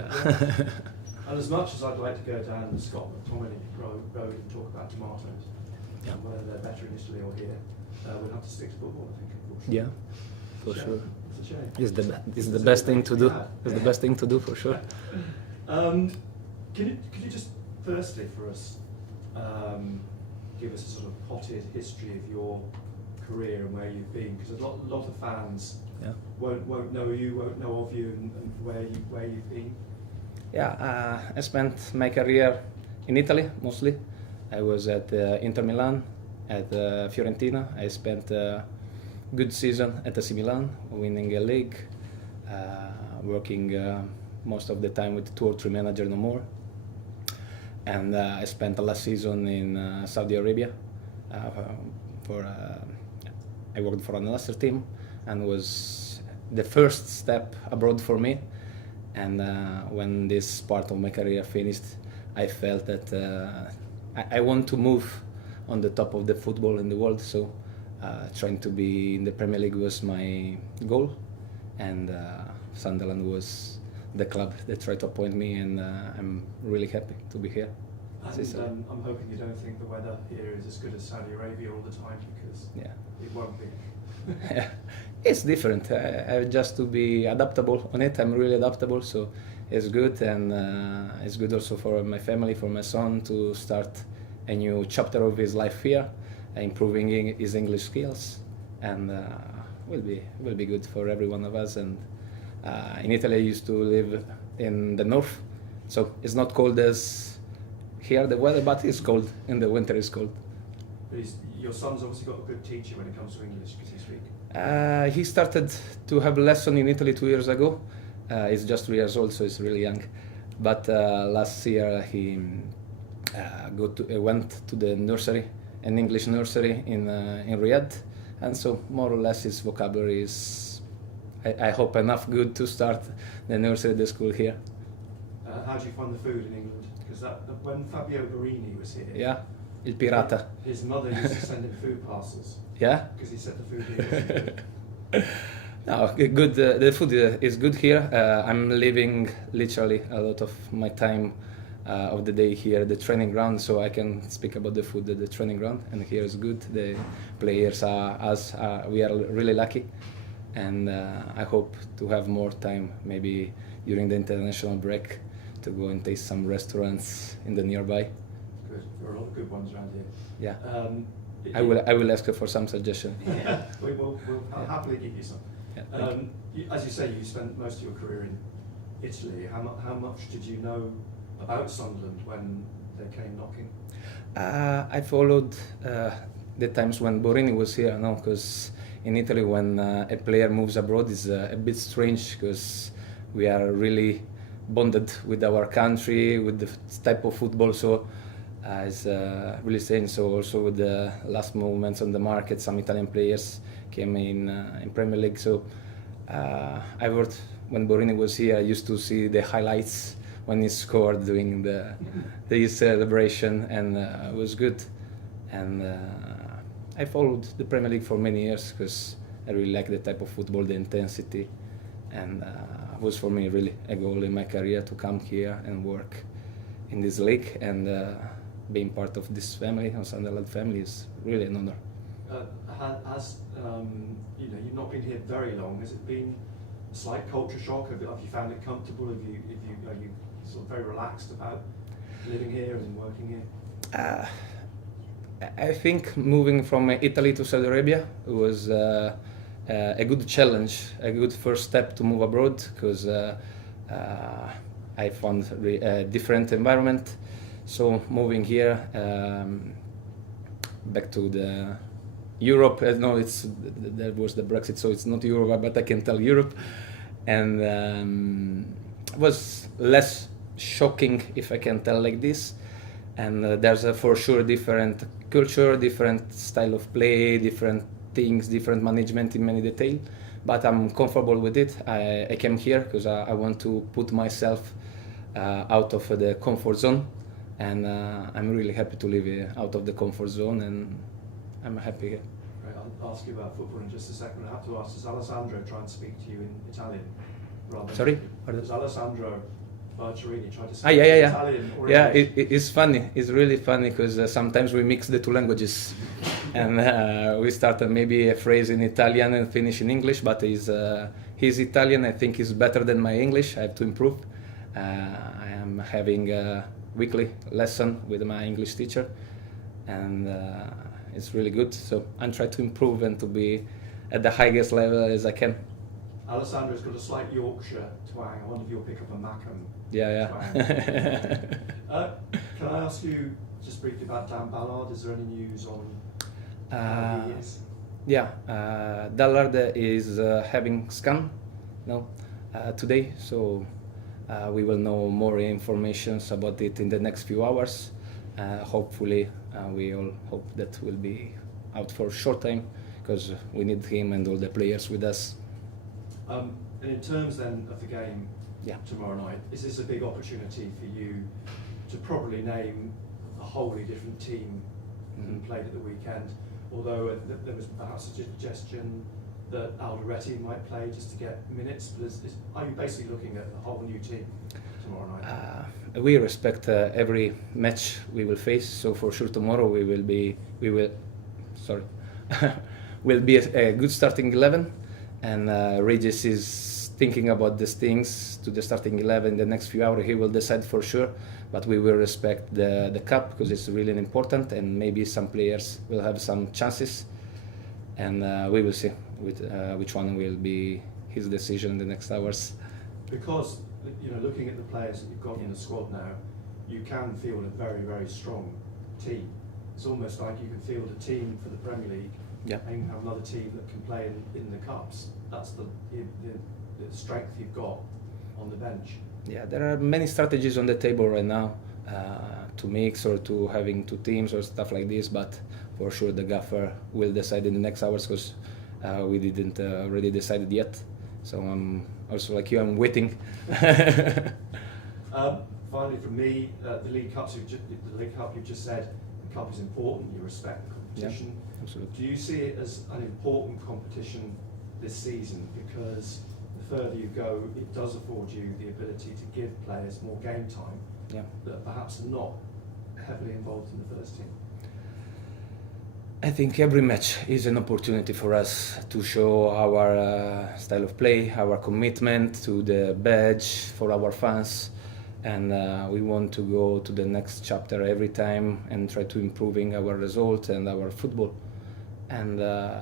And as much as I'd like to go down to Scotland, Road and talk about tomatoes, and whether they're better in Italy or here, we'll have to stick to football, I think, unfortunately. Yeah, for sure. It's a shame. It's the best thing to do. It's the best thing to do for sure. Could you just firstly for us give us a sort of potted history of your career and where you've been? Because a lot of fans won't know you, won't know of you, and where you've been. Yeah, I spent my career in Italy mostly. I was at Inter Milan, at Fiorentina. I spent a good season at AC Milan, winning a league, working most of the time with 2 or 3 managers, no more. And I spent the last season in Saudi Arabia. I worked for an Al team, and was the first step abroad for me. And when this part of my career finished, I felt that I want to move on the top of the football in the world. So trying to be in the Premier League was my goal, and Sunderland was the club that tried to appoint me, and I'm really happy to be here. And I'm hoping you don't think the weather here is as good as Saudi Arabia all the time, because it won't be. It's different. I have just to be adaptable on it. I'm really adaptable, so it's good, and it's good also for my family, for my son, to start a new chapter of his life here, improving his English skills, and will be good for every one of us. And in Italy, I used to live in the north, so it's not cold as here the weather, but it's cold in the winter. It's cold. But your son's obviously got a good teacher when it comes to English, because he speaks. He started to have a lesson in Italy 2 years ago. He's just 3 years old, so he's really young. But last year he went to the nursery, an English nursery in Riyadh, and so more or less his vocabulary is, I hope, enough good to start the nursery, the school here. How do you find the food in England? Because when Fabio Borini was here, Il Pirata. His mother used to send him food parcels. Yeah? Because he said the food here was good. No, good. The food is good here. I'm living literally a lot of my time of the day here at the training ground, so I can speak about the food at the training ground. And here is good. The players we are really lucky, and I hope to have more time, maybe during the international break, to go and taste some restaurants in the nearby. Good. There are a lot of good ones around here. Yeah. I will ask you for some suggestion. Yeah, we'll happily give you some. Yeah, as you say, you spent most of your career in Italy. How much did you know about Sunderland when they came knocking? I followed the times when Borini was here, because in Italy when a player moves abroad is a bit strange, because we are really bonded with our country, with the type of football, so it's really strange. So also with the last movements on the market, some Italian players came in Premier League. So I worked when Borini was here. I used to see the highlights when he scored during the celebration, and it was good. And I followed the Premier League for many years because I really like the type of football, the intensity, and it was for me really a goal in my career to come here and work in this league, and being part of this family, the Sunderland family, is really an honor. You've not been here very long. Has it been a slight culture shock? Have you found it comfortable? Are you sort of very relaxed about living here and working here? I think moving from Italy to Saudi Arabia was a good challenge, a good first step to move abroad, because I found a different environment. So moving here back to the Europe, no, there was the Brexit, so it's not Europe, but I can tell Europe, and it was less shocking, if I can tell like this. And there's for sure different culture, different style of play, different things, different management in many detail, but I'm comfortable with it. I came here because I want to put myself out of the comfort zone, and I'm really happy to live out of the comfort zone, and I'm happy here. Right, I'll ask you about football in just a second. I have to ask, does Alessandro try and speak to you in Italian? Sorry? Does Alessandro Bargerini tried to Yeah, yeah, yeah. Italian or Yeah, English. it's funny. It's really funny because sometimes we mix the two languages, and we start maybe a phrase in Italian and finish in English. But his Italian, I think, is better than my English. I have to improve. I am having a weekly lesson with my English teacher, and it's really good. So I'm trying to improve and to be at the highest level as I can. Alessandro's got a slight Yorkshire twang. I wonder if you'll pick up a Mackham Yeah. Can I ask you just briefly about Dan Ballard? Is there any news on how he is? Yeah, Ballard is having scan today, so we will know more information about it in the next few hours. Hopefully, we all hope that will be out for a short time because we need him and all the players with us. And in terms then of the game tomorrow night, is this a big opportunity for you to probably name a wholly different team than played at the weekend? Although there was perhaps a suggestion that Alderete might play just to get minutes, but are you basically looking at a whole new team tomorrow night? We respect every match we will face, so for sure tomorrow will be a good starting 11. And Regis is thinking about these things to the starting 11 the next few hours. He will decide for sure, but we will respect the cup because it's really important, and maybe some players will have some chances, and we will see which one will be his decision in the next hours. Because looking at the players that you've got in the squad now, you can field a very, very strong team. It's almost like you can field a team for the Premier League. Yeah. And you have another team that can play in the cups. That's the strength you've got on the bench. Yeah, there are many strategies on the table right now to mix or to having two teams or stuff like this, but for sure the gaffer will decide in the next hours because we didn't already decided yet. So I'm also like you, I'm waiting. Finally from me, the League Cup you've just said, the Cup is important, you respect the competition. Yeah. Absolutely. Do you see it as an important competition this season? Because the further you go, it does afford you the ability to give players more game time that perhaps are not heavily involved in the first team. I think every match is an opportunity for us to show our style of play, our commitment to the badge for our fans, and we want to go to the next chapter every time and try to improving our result and our football. And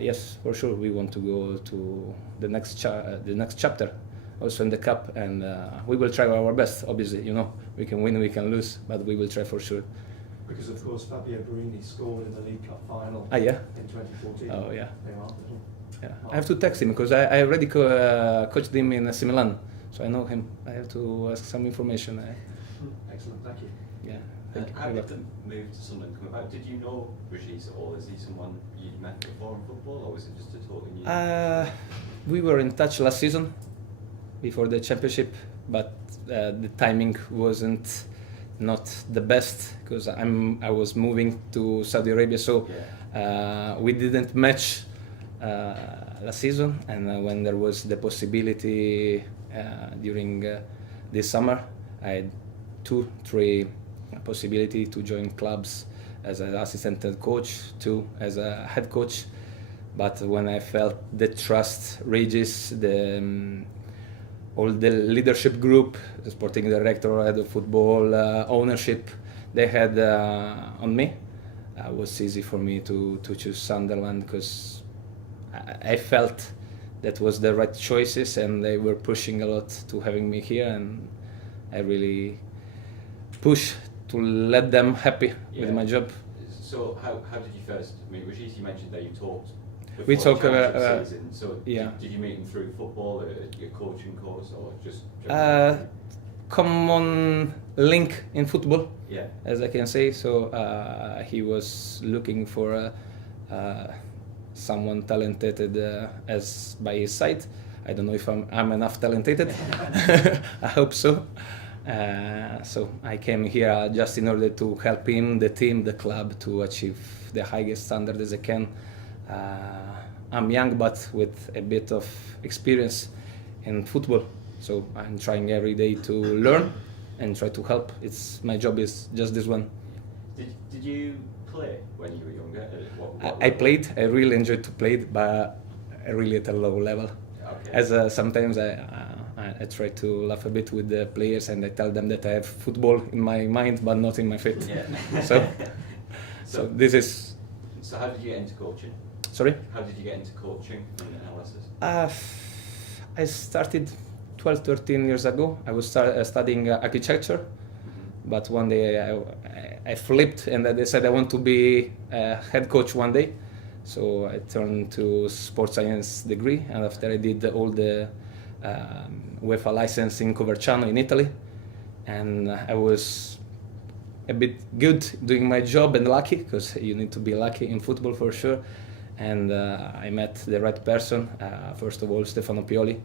yes, for sure, we want to go to the next chapter, also in the cup, and we will try our best. Obviously, we can win, we can lose, but we will try for sure. Because of course, Fabio Borini scored in the League Cup final in 2014. Oh yeah. Yeah. I have to text him because I already coached him in AC Milan, so I know him. I have to ask some information. Excellent, thank you. Yeah. How did the move to Sunderland come about? Did you know Regis at all? Is he someone you'd met before in football, or was it just a totally new? We were in touch last season before the championship, but the timing wasn't not the best because I was moving to Saudi Arabia, so we didn't match last season. And when there was the possibility during this summer, I had 2-3 possibility to join clubs as an assistant head coach, 2 as a head coach. But when I felt the trust, Regis, all the leadership group, the sporting director, head of football, ownership, they had on me, it was easy for me to choose Sunderland because I felt that was the right choices, and they were pushing a lot to having me here, and I really push to let them happy with my job. So how did you first? I mean, Regis, you mentioned that you talked. We talk about season. So yeah. Did you meet him through football, your coaching course, or just? Common link in football, yeah, as I can say. So he was looking for someone talented as by his side. I don't know if I'm enough talented. I hope so. So I came here just in order to help him, the team, the club, to achieve the highest standard as I can. I'm young, but with a bit of experience in football, so I'm trying every day to learn and try to help. My job is just this one. Did you play when you were younger? What I played. I really enjoyed to play, but really at a low level. Okay. As sometimes I try to laugh a bit with the players, and I tell them that I have football in my mind but not in my feet. Yeah. So this is. So how did you get into coaching? Sorry? How did you get into coaching and analysis? I started 12, 13 years ago. I was studying architecture, but one day I flipped and I decided I want to be a head coach one day. So I turned to sports science degree, and after I did all the UEFA license in Vulcano in Italy, and I was a bit good doing my job and lucky, because you need to be lucky in football for sure. And I met the right person, first of all Stefano Pioli,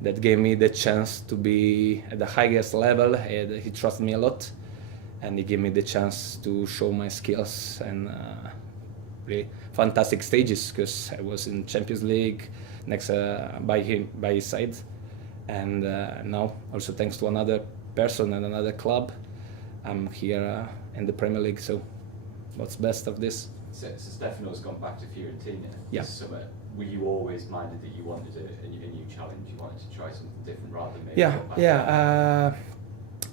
that gave me the chance to be at the highest level. He trusted me a lot, and he gave me the chance to show my skills, and really fantastic stages, because I was in Champions League next by his side, and now also thanks to another person and another club, I'm here in the Premier League. So what's best of this? So Stefano's gone back to Fiorentina. Yeah. This summer. Were you always minded that you wanted a new challenge? You wanted to try something different rather than maybe go back? Yeah.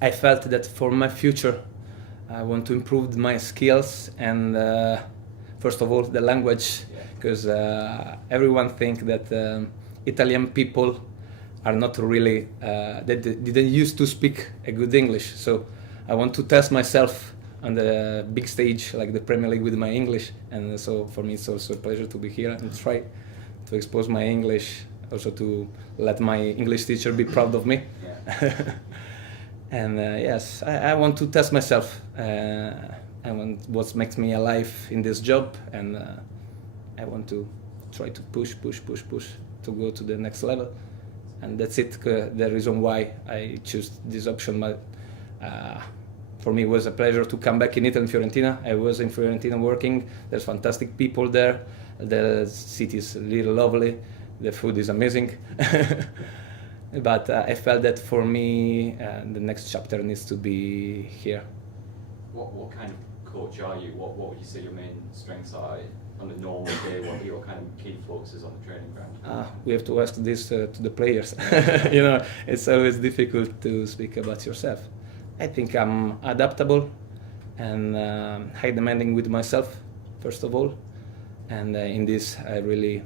I felt that for my future, I want to improve my skills and first of all the language, because everyone think that Italian people are not really they didn't used to speak a good English. So I want to test myself on the big stage like the Premier League with my English, and so for me it's also a pleasure to be here and try to expose my English, also to let my English teacher be proud of me. Yeah. And yes, I want to test myself. I want what makes me alive in this job, and I want to try to push to go to the next level. And that's it, the reason why I choose this option. But for me it was a pleasure to come back in Italy, in Fiorentina. I was in Fiorentina working. There's fantastic people there. The city is really lovely. The food is amazing. But I felt that for me the next chapter needs to be here. What kind of coach are you? What would you say your main strengths are on a normal day? What are your kind of key focuses on the training ground? We have to ask this to the players. You know, it's always difficult to speak about yourself. I think I'm adaptable and high demanding with myself, first of all. And in this, I really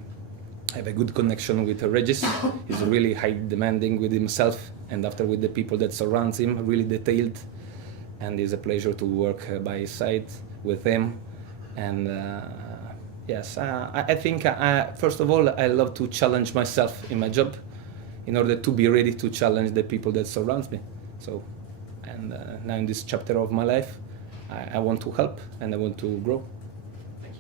have a good connection with Regis. He's really high demanding with himself, and after with the people that surrounds him, really detailed. And it's a pleasure to work by his side with him. And yes, I think first of all, I love to challenge myself in my job in order to be ready to challenge the people that surrounds me. So, and now in this chapter of my life, I want to help and I want to grow. Thank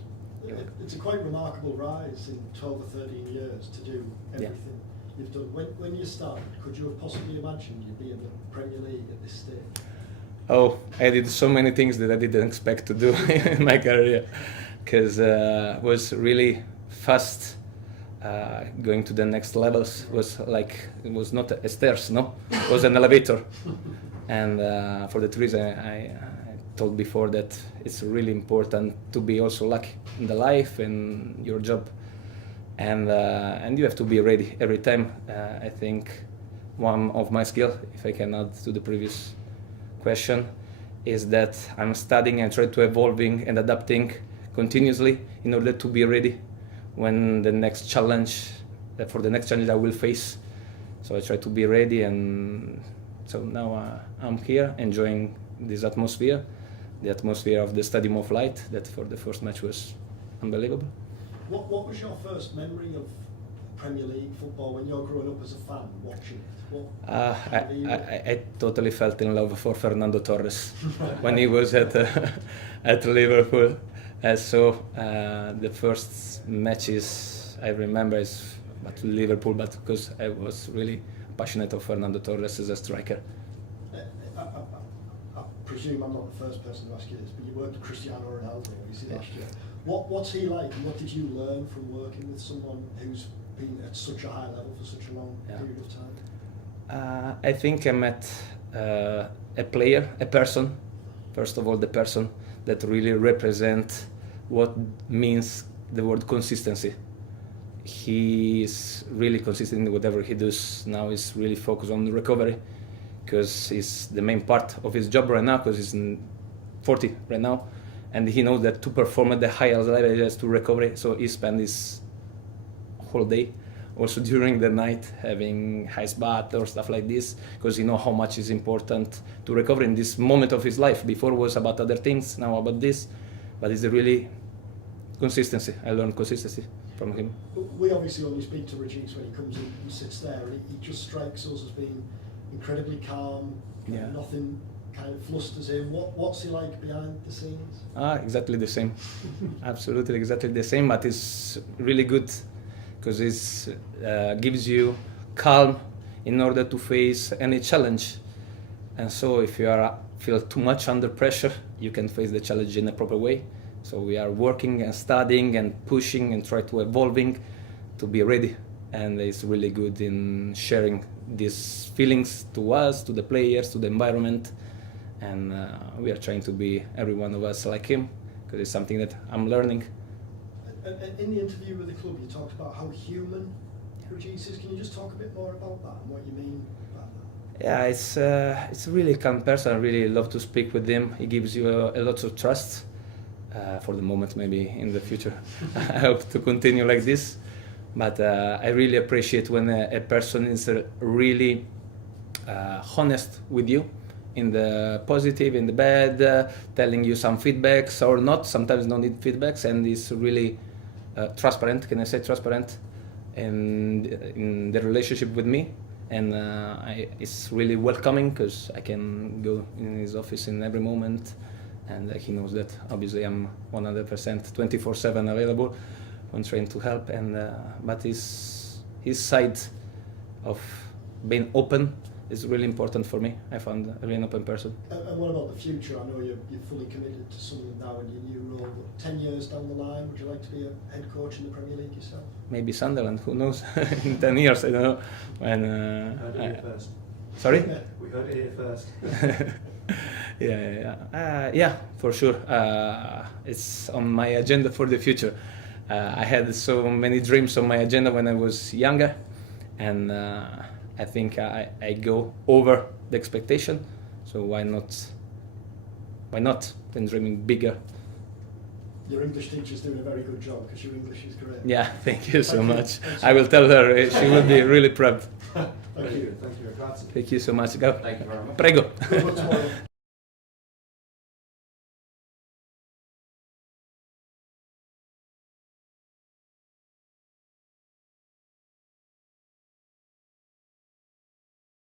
you. It's a quite remarkable rise in 12 or 13 years to do everything you've done. When you started, could you have possibly imagined you'd be in the Premier League at this stage? Oh, I did so many things that I didn't expect to do in my career, because it was really fast. Going to the next levels was like, it was not a stairs, no, it was an elevator. And for that reason, I told before that it's really important to be also lucky in the life and your job, and you have to be ready every time. I think one of my skills, if I can add to the previous question, is that I'm studying and try to evolving and adapting continuously in order to be ready when the next challenge, for the next challenge I will face. So I try to be ready, and so now I'm here enjoying this atmosphere, the atmosphere of the Stadium of Light, that for the first match was unbelievable. What was your first memory of Premier League football when you're growing up as a fan, watching it? I totally felt in love for Fernando Torres when he was at Liverpool. So the first matches I remember is at Liverpool, but because I was really passionate of Fernando Torres as a striker. I presume I'm not the first person to ask you this, but you worked with Cristiano Ronaldo obviously last year. What's he like, and what did you learn from working with someone who's been at such a high level for such a long period of time? I think I met a player, a person, first of all the person that really represent what means the word consistency. He is really consistent in whatever he does. Now he's really focused on the recovery, because it's the main part of his job right now, because he's 40 right now, and he knows that to perform at the highest level he has to recover. So he spends his whole day, also during the night, having ice bath or stuff like this, because he knows how much is important to recover in this moment of his life. Before it was about other things, now about this, but it's really consistency. I learned consistency from him. We obviously only speak to Regis when he comes in and sits there, and he just strikes us as being incredibly calm. Yeah. Nothing kind of flusters him. What's he like behind the scenes? Exactly the same. Absolutely exactly the same, but it's really good, because it gives you calm in order to face any challenge. And so if you feel too much under pressure, you can face the challenge in a proper way. So we are working and studying and pushing and try to evolving to be ready. And it's really good in sharing these feelings to us, to the players, to the environment. And we are trying to be, every one of us, like him, because it's something that I'm learning. And in the interview with the club, you talked about how human Regis is. Can you just talk a bit more about that and what you mean about that? Yeah, it's a really calm person. I really love to speak with him. He gives you a lot of trust. For the moment, maybe in the future, I hope to continue like this. But I really appreciate when a person is really honest with you, in the positive, in the bad, telling you some feedbacks or not. Sometimes don't need feedbacks, and is really transparent. Can I say transparent? In the relationship with me, and it's really welcoming, because I can go in his office in every moment. And he knows that obviously I'm 100% 24/7 available when trying to help. And but his side of being open is really important for me. I found a really open person. And what about the future? I know you're fully committed to Sunderland now in your new role, but 10 years down the line, would you like to be a head coach in the Premier League yourself? Maybe Sunderland, who knows? In 10 years, I don't know. When, Heard it here first. Sorry? We heard it here first. Yeah, for sure. It's on my agenda for the future. I had so many dreams on my agenda when I was younger, and I think I go over the expectation. So why not? Why not? Then dreaming bigger. Your English teacher's doing a very good job, because your English is great. Yeah, thank you so Thank you. much. I will tell her. She will be really proud. Thank you. Thank you. Grazie. Thank you so much. Go. Thank you very much. Prego. Good luck tomorrow.